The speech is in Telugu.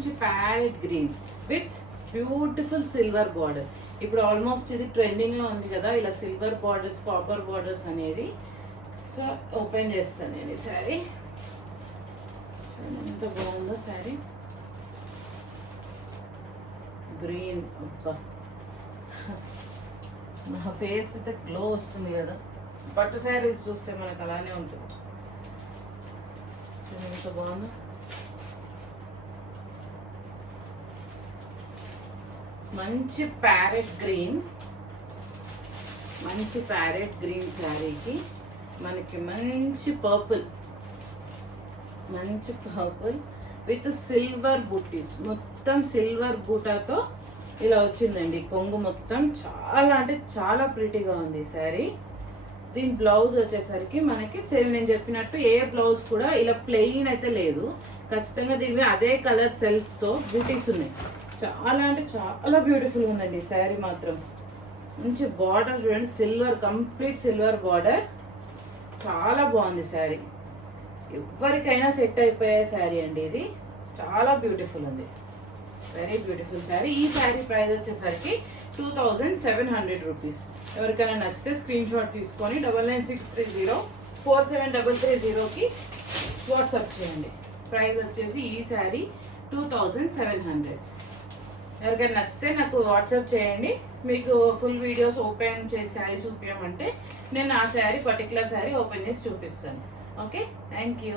మంచి parrot green with beautiful silver border. ఇప్పుడు ఆల్మోస్ట్ ఇది ట్రెండింగ్ లో ఉంది కదా ఇలా సిల్వర్ బార్డర్స్, కాపర్ బార్డర్స్ అనేది. సో ఓపెన్ చేస్తాను నేను ఈ శారీ. ఎంత బాగుందో శారీ. గ్రీన్, అబ్బా నా ఫేస్ అయితే గ్లో వస్తుంది కదా, పట్టు శారీస్ చూస్తే మనకు అలానే ఉంటుంది. ఎంత బాగుందో. మంచి ప్యారెట్ గ్రీన్, మంచి ప్యారెట్ గ్రీన్ శారీకి మనకి మంచి పర్పుల్, మంచి పర్పుల్ విత్ సిల్వర్ బూటీస్, మొత్తం సిల్వర్ బూటాతో ఇలా వచ్చిందండి. కొంగు మొత్తం చాలా అంటే చాలా ప్రిటీగా ఉంది శారీ. దీని బ్లౌజ్ వచ్చేసరికి మనకి నేను చెప్పినట్టు ఏ బ్లౌజ్ కూడా ఇలా ప్లెయిన్ అయితే లేదు, ఖచ్చితంగా దీని అదే కలర్ సెల్ఫ్ తో బూటీస్ ఉన్నాయి. చాలా అంటే చాలా బ్యూటిఫుల్ ఉందండి శారీ మాత్రం. మంచి బార్డర్ చూడండి, సిల్వర్, కంప్లీట్ సిల్వర్ బార్డర్. చాలా బాగుంది శారీ, ఎవరికైనా సెట్ అయిపోయే శారీ అండి ఇది. చాలా బ్యూటిఫుల్ ఉంది, వెరీ బ్యూటిఫుల్ శారీ. ఈ శారీ ప్రైస్ వచ్చేసరికి 2700 రూపీస్. ఎవరికైనా నచ్చితే స్క్రీన్ షాట్ తీసుకొని 9963047330కి వాట్సాప్ చేయండి. ప్రైస్ వచ్చేసి ఈ శారీ 2700. ఎవరికైనా నచ్చితే నాకు వాట్సాప్ చేయండి. మీకు ఫుల్ వీడియోస్ ఓపెన్ చేసి శారీ చూపించమంటే నేను ఆ శారీ పర్టికులర్ శారీ ఓపెన్ చేసి చూపిస్తాను. Okay, thank you.